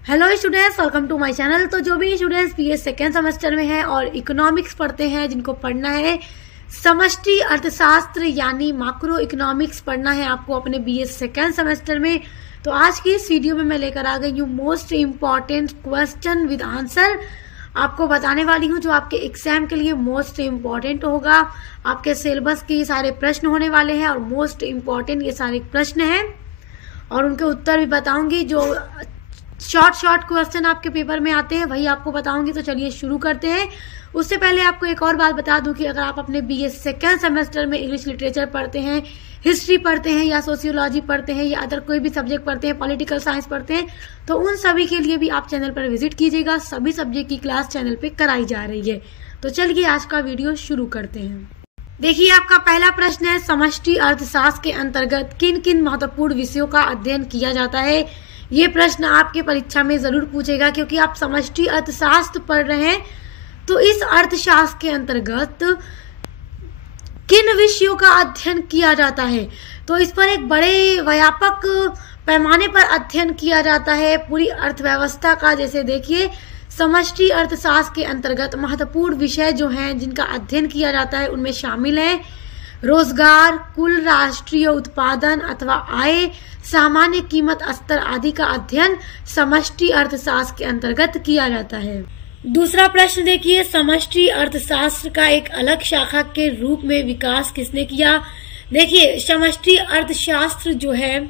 Hello students, welcome to my channel. तो जो भी स्टूडेंट्स बीए सेकेंड सेमेस्टर में हैं और इकोनॉमिक्स पढ़ते हैं, जिनको पढ़ना है समष्टि अर्थशास्त्र यानी मैक्रो इकोनॉमिक्स पढ़ना है आपको अपने बीए सेकेंड सेमेस्टर में, तो आज की इस वीडियो में मैं लेकर आ गई हूँ most important question with answer. आपको बताने वाली हूँ जो आपके एग्जाम के लिए मोस्ट इम्पॉर्टेंट होगा। आपके सिलेबस के ये सारे प्रश्न होने वाले हैं और मोस्ट इम्पॉर्टेंट ये सारे प्रश्न हैं और उनके उत्तर भी बताऊंगी। जो शॉर्ट क्वेश्चन आपके पेपर में आते हैं वही आपको बताऊंगी। तो चलिए शुरू करते हैं। उससे पहले आपको एक और बात बता दूं कि अगर आप अपने बीए सेकेंड सेमेस्टर में इंग्लिश लिटरेचर पढ़ते हैं, हिस्ट्री पढ़ते हैं या सोशियोलॉजी पढ़ते हैं या अदर कोई भी सब्जेक्ट पढ़ते हैं, पॉलिटिकल साइंस पढ़ते हैं, तो उन सभी के लिए भी आप चैनल पर विजिट कीजिएगा। सभी सब्जेक्ट की क्लास चैनल पे कराई जा रही है। तो चलिए आज का वीडियो शुरू करते हैं। देखिए, आपका पहला प्रश्न है, समष्टि अर्थशास्त्र के अंतर्गत किन किन महत्वपूर्ण विषयों का अध्ययन किया जाता है। ये प्रश्न आपके परीक्षा में जरूर पूछेगा क्योंकि आप समष्टि अर्थशास्त्र पढ़ रहे हैं। तो इस अर्थशास्त्र के अंतर्गत किन विषयों का अध्ययन किया जाता है, तो इस पर एक बड़े व्यापक पैमाने पर अध्ययन किया जाता है पूरी अर्थव्यवस्था का। जैसे देखिए, समष्टि अर्थशास्त्र के अंतर्गत महत्वपूर्ण विषय जो हैं जिनका अध्ययन किया जाता है उनमें शामिल है रोजगार, कुल राष्ट्रीय उत्पादन अथवा आय, सामान्य कीमत स्तर आदि का अध्ययन समष्टि अर्थशास्त्र के अंतर्गत किया जाता है। दूसरा प्रश्न देखिए, समष्टि अर्थशास्त्र का एक अलग शाखा के रूप में विकास किसने किया। देखिए, समष्टि अर्थशास्त्र जो है,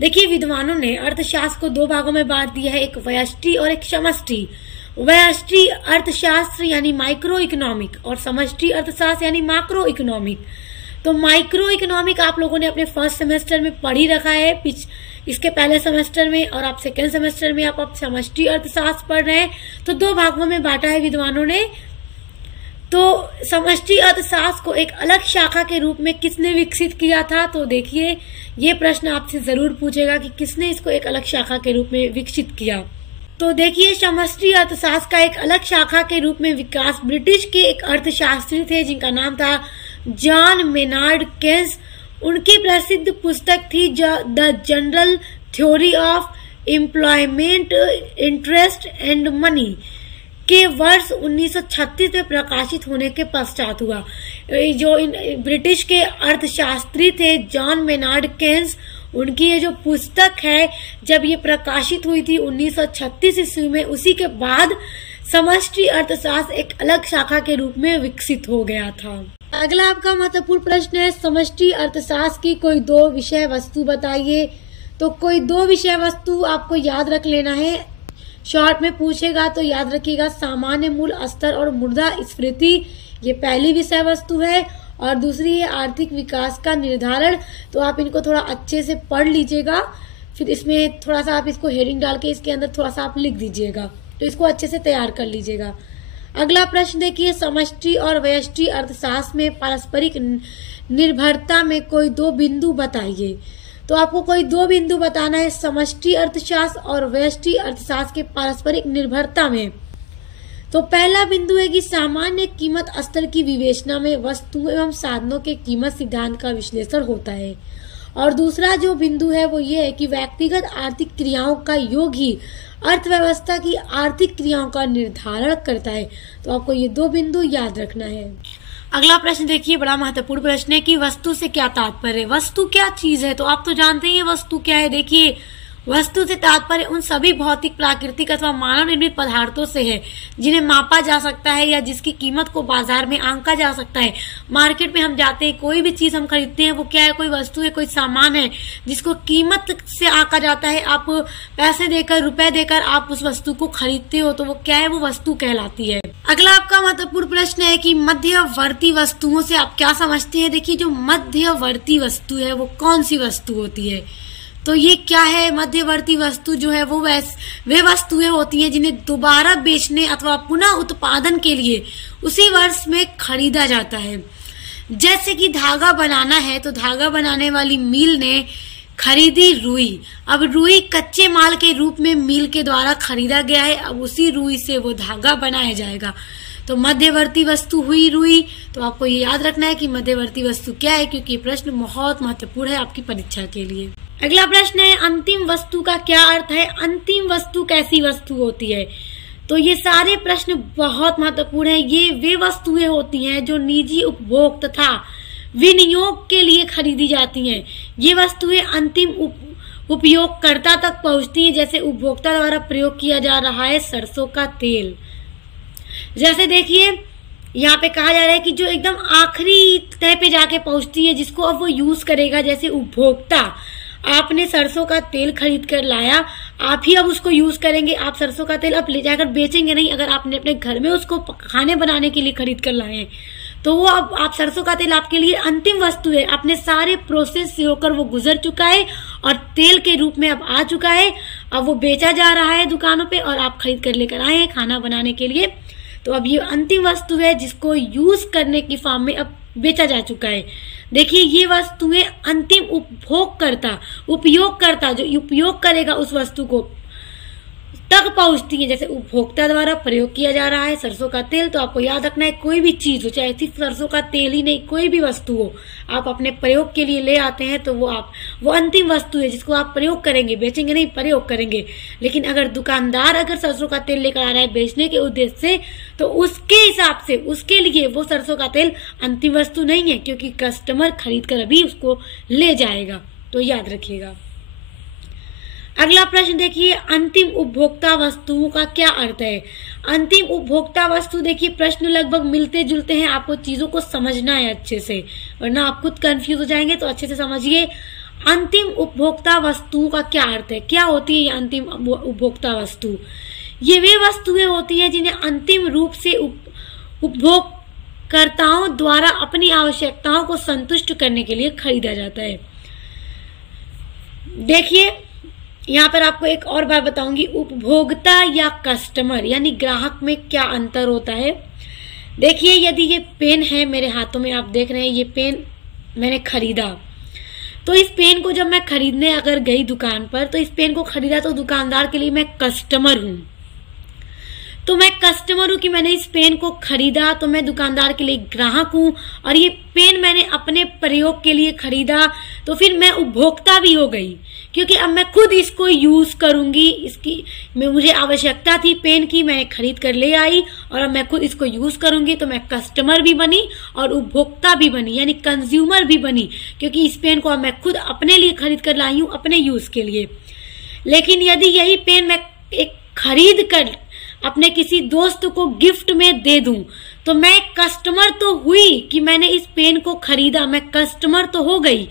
देखिए विद्वानों ने अर्थशास्त्र को दो भागों में बांट दिया है, एक व्यष्टि और एक समष्टि। व्यष्टि अर्थशास्त्र यानी माइक्रो इकोनॉमिक और समष्टि अर्थशास्त्र यानी मैक्रो इकोनॉमिक। तो माइक्रो इकोनॉमिक आप लोगों ने अपने फर्स्ट सेमेस्टर में पढ़ ही रखा है, इसके पहले सेमेस्टर में, और आप सेकेंड सेमेस्टर में आप समष्टि अर्थशास्त्र पढ़ रहे हैं। तो दो भागों में बांटा है विद्वानों ने। तो समष्टि अर्थशास्त्र को एक अलग शाखा के रूप में किसने विकसित किया था, तो देखिए ये प्रश्न आपसे जरूर पूछेगा कि किसने इसको एक अलग शाखा के रूप में विकसित किया। तो देखिए, समष्टि अर्थशास्त्र का एक अलग शाखा के रूप में विकास ब्रिटिश के एक अर्थशास्त्री थे जिनका नाम था जॉन मेनार्ड केन्स। उनकी प्रसिद्ध पुस्तक थी the general theory of employment, interest and money के वर्ष 1936 में प्रकाशित होने के पश्चात हुआ। जो ब्रिटिश के अर्थशास्त्री थे जॉन मेनार्ड केन्स, उनकी ये जो पुस्तक है जब ये प्रकाशित हुई थी 1936 ईस्वी में, उसी के बाद समष्टि अर्थशास्त्र एक अलग शाखा के रूप में विकसित हो गया था। अगला आपका महत्वपूर्ण प्रश्न है, समष्टि अर्थशास्त्र की कोई दो विषय वस्तु बताइए। तो कोई दो विषय वस्तु आपको याद रख लेना है, शॉर्ट में पूछेगा तो याद रखिएगा, सामान्य मूल स्तर और मुद्रास्फीति, ये पहली विषय वस्तु है, और दूसरी है आर्थिक विकास का निर्धारण। तो आप इनको थोड़ा अच्छे से पढ़ लीजिएगा, फिर इसमें थोड़ा सा आप इसको हेडिंग डाल के इसके अंदर थोड़ा सा आप लिख दीजिएगा, तो इसको अच्छे से तैयार कर लीजिएगा। अगला प्रश्न देखिए, समष्टि और व्यष्टि अर्थशास्त्र में पारस्परिक निर्भरता में कोई दो बिंदु बताइए। तो आपको कोई दो बिंदु बताना है समष्टि अर्थशास्त्र और व्यष्टि अर्थशास्त्र के पारस्परिक निर्भरता में। तो पहला बिंदु है कि सामान्य कीमत स्तर की विवेचना में वस्तुओं एवं साधनों के कीमत सिद्धांत का विश्लेषण होता है, और दूसरा जो बिंदु है वो ये है कि व्यक्तिगत आर्थिक क्रियाओं का योग ही अर्थव्यवस्था की आर्थिक क्रियाओं का निर्धारण करता है। तो आपको ये दो बिंदु याद रखना है। अगला प्रश्न देखिए, बड़ा महत्वपूर्ण प्रश्न है कि वस्तु से क्या तात्पर्य है। वस्तु क्या चीज है, तो आप तो जानते ही वस्तु क्या है। देखिए, वस्तु से तात्पर्य उन सभी भौतिक, प्राकृतिक अथवा मानव निर्मित पदार्थों से है जिन्हें मापा जा सकता है या जिसकी कीमत को बाजार में आंका जा सकता है। मार्केट में हम जाते हैं, कोई भी चीज हम खरीदते हैं, वो क्या है, कोई वस्तु है, कोई सामान है जिसको कीमत से आंका जाता है। आप पैसे देकर, रुपए देकर आप उस वस्तु को खरीदते हो, तो वो क्या है, वो वस्तु कहलाती है। अगला आपका महत्वपूर्ण प्रश्न है कि मध्यवर्ती वस्तुओं से आप क्या समझते हैं। देखिए, जो मध्यवर्ती वस्तु है वो कौन सी वस्तु होती है, तो ये क्या है, मध्यवर्ती वस्तु जो है वो वे वस्तुएं होती हैं जिन्हें दोबारा बेचने अथवा पुनः उत्पादन के लिए उसी वर्ष में खरीदा जाता है। जैसे कि धागा बनाना है, तो धागा बनाने वाली मिल ने खरीदी रुई। अब रुई कच्चे माल के रूप में मिल के द्वारा खरीदा गया है, अब उसी रुई से वो धागा बनाया जाएगा। तो मध्यवर्ती वस्तु हुई रुई। तो आपको ये याद रखना है कि मध्यवर्ती वस्तु क्या है, क्योंकि ये प्रश्न बहुत महत्वपूर्ण है आपकी परीक्षा के लिए। अगला प्रश्न है, अंतिम वस्तु का क्या अर्थ है। अंतिम वस्तु कैसी वस्तु होती है? तो ये सारे प्रश्न बहुत महत्वपूर्ण है। ये वे वस्तुएं होती हैं जो निजी उपभोग तथा विनियोग के लिए खरीदी जाती हैं। ये वस्तुएं अंतिम उपयोगकर्ता तक पहुंचती हैं, जैसे उपभोक्ता द्वारा प्रयोग किया जा रहा है सरसों का तेल। जैसे देखिए यहाँ पे कहा जा रहा है कि जो एकदम आखिरी तह पे जाके पहुंचती है, जिसको अब वो यूज करेगा। जैसे उपभोक्ता, आपने सरसों का तेल खरीद कर लाया, आप ही अब उसको यूज करेंगे। आप सरसों का तेल अब ले जाकर बेचेंगे नहीं। अगर आपने अपने घर में उसको खाने बनाने के लिए खरीद कर लाए तो वो अब आप सरसों का तेल आपके लिए अंतिम वस्तु है। अपने सारे प्रोसेस से होकर वो गुजर चुका है और तेल के रूप में अब आ चुका है। अब वो बेचा जा रहा है दुकानों पे और आप खरीद कर लेकर आए हैं खाना बनाने के लिए। तो अब ये अंतिम वस्तु है जिसको यूज करने की फॉर्म में अब बेचा जा चुका है। देखिए ये वस्तुएं अंतिम उपयोगकर्ता जो उपयोग करेगा उस वस्तु को तक पहुंचती है। जैसे उपभोक्ता द्वारा प्रयोग किया जा रहा है सरसों का तेल, तो आपको याद रखना है कोई भी चीज हो, चाहे सिर्फ सरसों का तेल ही नहीं, कोई भी वस्तु हो, आप अपने प्रयोग के लिए ले आते हैं तो वो अंतिम वस्तु है जिसको आप प्रयोग करेंगे, बेचेंगे नहीं, प्रयोग करेंगे। लेकिन अगर दुकानदार अगर सरसों का तेल लेकर आ रहा है बेचने के उद्देश्य से, तो उसके हिसाब से उसके लिए वो सरसों का तेल अंतिम वस्तु नहीं है, क्योंकि कस्टमर खरीद कर अभी उसको ले जाएगा। तो याद रखिएगा। अगला प्रश्न देखिए, अंतिम उपभोक्ता वस्तुओं का क्या अर्थ है? अंतिम उपभोक्ता वस्तु, देखिए प्रश्न लगभग मिलते जुलते हैं, आपको चीजों को समझना है अच्छे से, वरना आप खुद कंफ्यूज हो जाएंगे। तो अच्छे से समझिए अंतिम उपभोक्ता वस्तुओं का क्या अर्थ है, क्या होती है ये अंतिम उपभोक्ता वस्तु? ये वे वस्तुएं होती हैं जिन्हें अंतिम रूप से उपभोगकर्ताओं द्वारा अपनी आवश्यकताओं को संतुष्ट करने के लिए खरीदा जाता है। देखिए यहाँ पर आपको एक और बात बताऊंगी, उपभोक्ता या कस्टमर यानी ग्राहक में क्या अंतर होता है। देखिए यदि ये पेन है मेरे हाथों में, आप देख रहे हैं ये पेन मैंने खरीदा, तो इस पेन को जब मैं खरीदने अगर गई दुकान पर, तो इस पेन को खरीदा तो दुकानदार के लिए मैं कस्टमर हूं। तो मैं कस्टमर हूं कि मैंने इस पेन को खरीदा, तो मैं दुकानदार के लिए ग्राहक हूं। और ये पेन मैंने अपने प्रयोग के लिए खरीदा, तो फिर मैं उपभोक्ता भी हो गई, क्योंकि अब मैं खुद इसको यूज करूंगी। मुझे आवश्यकता थी पेन की, मैं खरीद कर ले आई और अब मैं खुद इसको यूज करूंगी। तो मैं कस्टमर भी बनी और उपभोक्ता भी बनी, यानी कंज्यूमर भी बनी, क्योंकि इस पेन को अब मैं खुद अपने लिए खरीद कर लाई हूं, अपने यूज के लिए। लेकिन यदि यही पेन मैं एक खरीद कर अपने किसी दोस्त को गिफ्ट में दे दूं, तो मैं कस्टमर तो हुई कि मैंने इस पेन को खरीदा, मैं कस्टमर तो हो गई।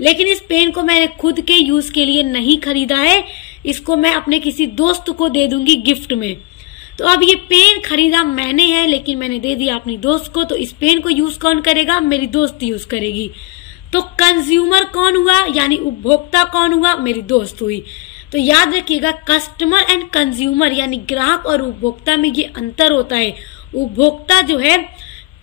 लेकिन इस पेन को मैंने खुद के यूज के लिए नहीं खरीदा है, इसको मैं अपने किसी दोस्त को दे दूंगी गिफ्ट में। तो अब ये पेन खरीदा मैंने है, लेकिन मैंने दे दिया अपनी दोस्त को, तो इस पेन को यूज कौन करेगा? मेरी दोस्त यूज करेगी। तो कंज्यूमर कौन हुआ, यानी उपभोक्ता कौन हुआ? मेरी दोस्त हुई। तो याद रखिएगा कस्टमर एंड कंज्यूमर यानी ग्राहक और उपभोक्ता में ये अंतर होता है। उपभोक्ता जो है,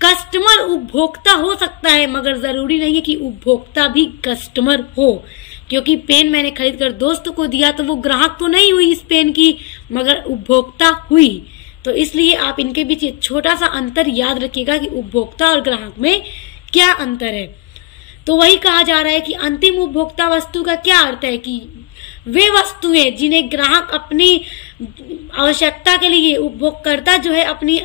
कस्टमर उपभोक्ता हो सकता है, मगर जरूरी नहीं है कि उपभोक्ता भी कस्टमर हो। क्योंकि पेन मैंने खरीद कर दोस्त को दिया तो वो ग्राहक तो नहीं हुई इस पेन की, मगर उपभोक्ता हुई। तो इसलिए आप इनके बीच एक छोटा सा अंतर याद रखिएगा कि उपभोक्ता और ग्राहक में क्या अंतर है। तो वही कहा जा रहा है कि अंतिम उपभोक्ता वस्तु का क्या अर्थ है कि वे वस्तुएं जिन्हें ग्राहक अपनी आवश्यकता के लिए, उपभोगकर्ता जो है अपनी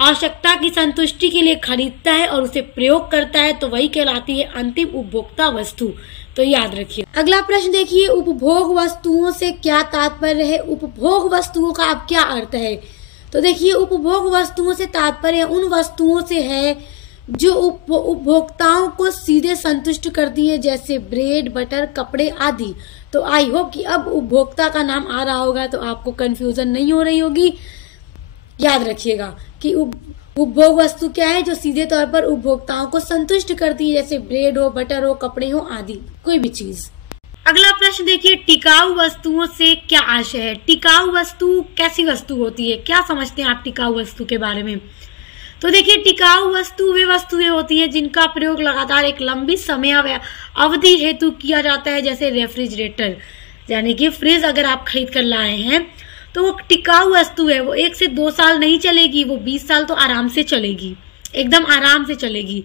आवश्यकता की संतुष्टि के लिए खरीदता है और उसे प्रयोग करता है, तो वही कहलाती है अंतिम उपभोक्ता वस्तु। तो याद रखिए। अगला प्रश्न देखिए, उपभोग वस्तुओं से क्या तात्पर्य है? उपभोग वस्तुओं का अब क्या अर्थ है? तो देखिए उपभोग वस्तुओं से तात्पर्य उन वस्तुओं से है जो उपभोक्ताओं को सीधे संतुष्ट करती है, जैसे ब्रेड, बटर, कपड़े आदि। तो आई होप कि अब उपभोक्ता का नाम आ रहा होगा, तो आपको कंफ्यूजन नहीं हो रही होगी। याद रखिएगा कि उपभोग वस्तु क्या है? जो सीधे तौर पर उपभोक्ताओं को संतुष्ट करती है, जैसे ब्रेड हो, बटर हो, कपड़े हो आदि, कोई भी चीज। अगला प्रश्न देखिए, टिकाऊ वस्तुओं से क्या आशय है? टिकाऊ वस्तु कैसी वस्तु होती है? क्या समझते हैं आप टिकाऊ वस्तु के बारे में? तो देखिए टिकाऊ वस्तु वे वस्तुएं होती हैं जिनका प्रयोग लगातार एक लंबी समय अवधि हेतु किया जाता है, जैसे रेफ्रिजरेटर, यानी कि फ्रिज अगर आप खरीद कर लाए हैं तो वो टिकाऊ वस्तु है। वो 1 से 2 साल नहीं चलेगी, वो 20 साल तो आराम से चलेगी, एकदम आराम से चलेगी।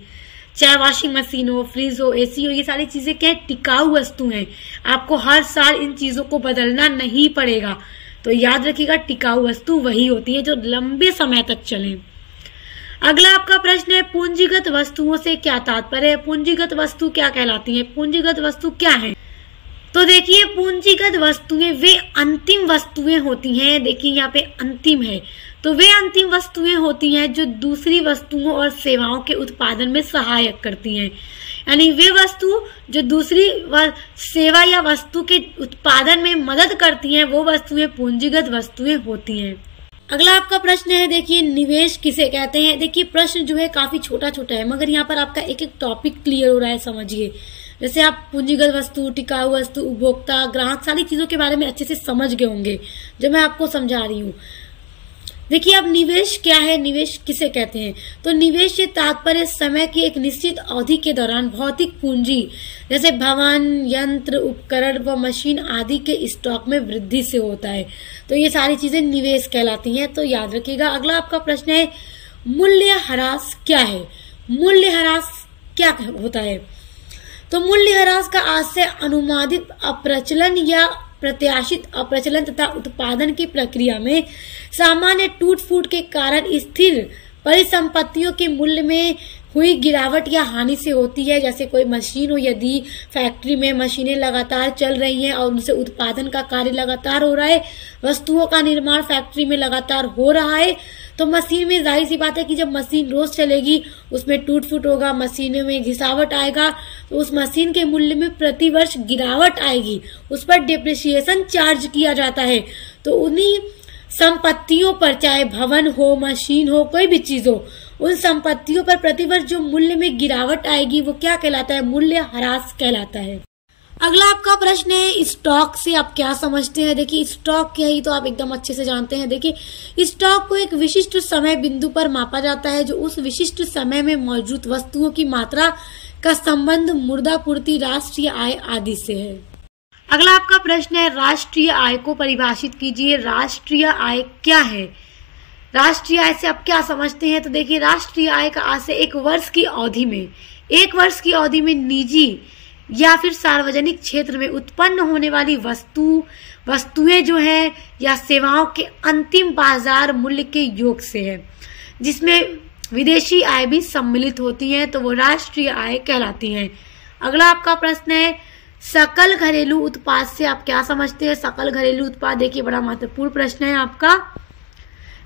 चाहे वॉशिंग मशीन हो, फ्रिज हो, एसी हो, ये सारी चीजें क्या है? टिकाऊ वस्तु हैं। आपको हर साल इन चीजों को बदलना नहीं पड़ेगा। तो याद रखिएगा टिकाऊ वस्तु वही होती है जो लंबे समय तक चले। अगला आपका प्रश्न है पूंजीगत वस्तुओं से क्या तात्पर्य है। पूंजीगत वस्तु क्या कहलाती है, पूंजीगत वस्तु क्या है? तो देखिए पूंजीगत वस्तुएं वे अंतिम वस्तुएं होती हैं, देखिए यहाँ पे अंतिम है, तो वे अंतिम वस्तुएं होती हैं जो दूसरी वस्तुओं और सेवाओं के उत्पादन में सहायक करती हैं। यानी वे वस्तु जो दूसरी सेवा या वस्तु के उत्पादन में मदद करती हैं वो वस्तुएं पूंजीगत वस्तुएं होती हैं। अगला आपका प्रश्न है, देखिए निवेश किसे कहते हैं। देखिए प्रश्न जो है काफी छोटा छोटा है मगर यहाँ पर आपका एक एक टॉपिक क्लियर हो रहा है, समझिए। जैसे आप पूंजीगत वस्तु, टिकाऊ वस्तु, उपभोक्ता, ग्राहक, सारी चीजों के बारे में अच्छे से समझ गए होंगे जो मैं आपको समझा रही हूँ। देखिए अब निवेश क्या है, निवेश किसे कहते हैं। तो निवेश से तात्पर्य समय की एक निश्चित अवधि के दौरान भौतिक पूंजी जैसे भवन, यंत्र, उपकरण व मशीन आदि के स्टॉक में वृद्धि से होता है। तो ये सारी चीजें निवेश कहलाती हैं, तो याद रखिएगा। अगला आपका प्रश्न है मूल्यह्रास क्या है। मूल्यह्रास क्या होता है। तो मूल्यह्रास का आशय अनुमानित अप्रचलन या प्रत्याशित अप्रचलन तथा उत्पादन की प्रक्रिया में सामान्य टूट फूट के कारण स्थिर परिसंपत्तियों के मूल्य में हुई गिरावट या हानि से होती है। जैसे कोई मशीन हो, यदि फैक्ट्री में मशीनें लगातार चल रही हैं और उनसे उत्पादन का कार्य लगातार हो रहा है, वस्तुओं का निर्माण फैक्ट्री में लगातार हो रहा है, तो मशीन में जाहिर सी बात है कि जब मशीन रोज चलेगी उसमें टूट फूट होगा, मशीनों में घिसावट आएगा, तो उस मशीन के मूल्य में प्रतिवर्ष गिरावट आएगी, उस पर डिप्रिसिएशन चार्ज किया जाता है। तो उन्हीं संपत्तियों पर, चाहे भवन हो, मशीन हो, कोई भी चीज हो, उन संपत्तियों पर प्रतिवर्ष जो मूल्य में गिरावट आएगी वो क्या कहलाता है, मूल्यह्रास कहलाता है। अगला आपका प्रश्न है स्टॉक से आप क्या समझते हैं। देखिए स्टॉक क्या है तो आप एकदम अच्छे से जानते हैं। देखिए स्टॉक को एक विशिष्ट समय बिंदु पर मापा जाता है जो उस विशिष्ट समय में मौजूद वस्तुओं की मात्रा का संबंध मुद्रापूर्ति, राष्ट्रीय आय आदि से है। अगला आपका प्रश्न है राष्ट्रीय आय को परिभाषित कीजिए। राष्ट्रीय आय क्या है। राष्ट्रीय आय से आप क्या समझते हैं। तो देखिए राष्ट्रीय आय का आशय एक वर्ष की अवधि में निजी या फिर सार्वजनिक क्षेत्र में उत्पन्न होने वाली वस्तुएं जो है या सेवाओं के अंतिम बाजार मूल्य के योग से है, जिसमें विदेशी आय भी सम्मिलित होती हैं, तो वो राष्ट्रीय आय कहलाती हैं। अगला आपका प्रश्न है सकल घरेलू उत्पाद से आप क्या समझते हैं। सकल घरेलू उत्पाद देखिए बड़ा महत्वपूर्ण प्रश्न है आपका।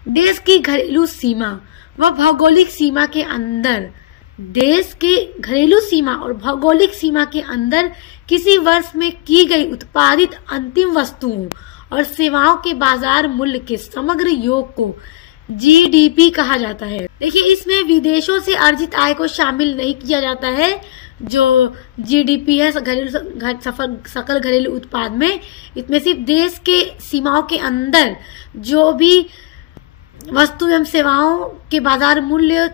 देश की घरेलू सीमा व भौगोलिक सीमा के अंदर, देश के घरेलू सीमा और भौगोलिक सीमा के अंदर किसी वर्ष में की गई उत्पादित अंतिम वस्तुओं और सेवाओं के बाजार मूल्य के समग्र योग को जीडीपी कहा जाता है। देखिए इसमें विदेशों से अर्जित आय को शामिल नहीं किया जाता है। जो जीडीपी है सकल घरेलू उत्पाद में, इसमें सिर्फ देश के सीमाओं के अंदर जो भी वस्तु एवं सेवाओं के बाजार मूल्य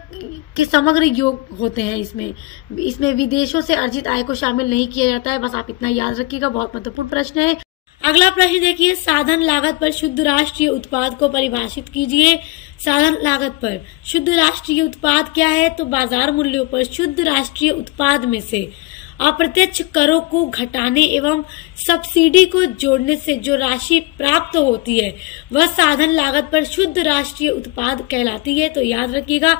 के समग्र योग होते हैं। इसमें विदेशों से अर्जित आय को शामिल नहीं किया जाता है। बस आप इतना याद रखिएगा, बहुत महत्वपूर्ण प्रश्न है। अगला प्रश्न देखिए साधन लागत पर शुद्ध राष्ट्रीय उत्पाद को परिभाषित कीजिए। साधन लागत पर शुद्ध राष्ट्रीय उत्पाद क्या है। तो बाजार मूल्यों पर शुद्ध राष्ट्रीय उत्पाद में से अप्रत्यक्ष करों को घटाने एवं सब्सिडी को जोड़ने से जो राशि प्राप्त होती है वह साधन लागत पर शुद्ध राष्ट्रीय उत्पाद कहलाती है। तो याद रखिएगा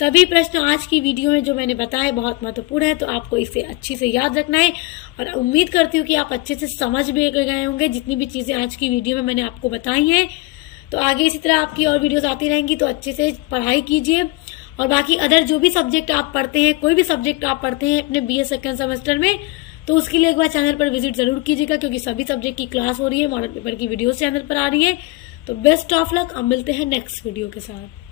सभी प्रश्न आज की वीडियो में जो मैंने बताया बहुत महत्वपूर्ण है, तो आपको इसे अच्छी से याद रखना है और उम्मीद करती हूँ कि आप अच्छे से समझ भी गए होंगे जितनी भी चीजें आज की वीडियो में मैंने आपको बताई हैं। तो आगे इसी तरह आपकी और वीडियोस आती रहेंगी, तो अच्छे से पढ़ाई कीजिए। और बाकी अदर जो भी सब्जेक्ट आप पढ़ते हैं, कोई भी सब्जेक्ट आप पढ़ते हैं अपने बीए सेकंड सेमेस्टर में, तो उसके लिए एक बार चैनल पर विजिट जरूर कीजिएगा, क्योंकि सभी सब्जेक्ट की क्लास हो रही है, मॉडल पेपर की वीडियो चैनल पर आ रही है। तो बेस्ट ऑफ लक, अब मिलते हैं नेक्स्ट वीडियो के साथ।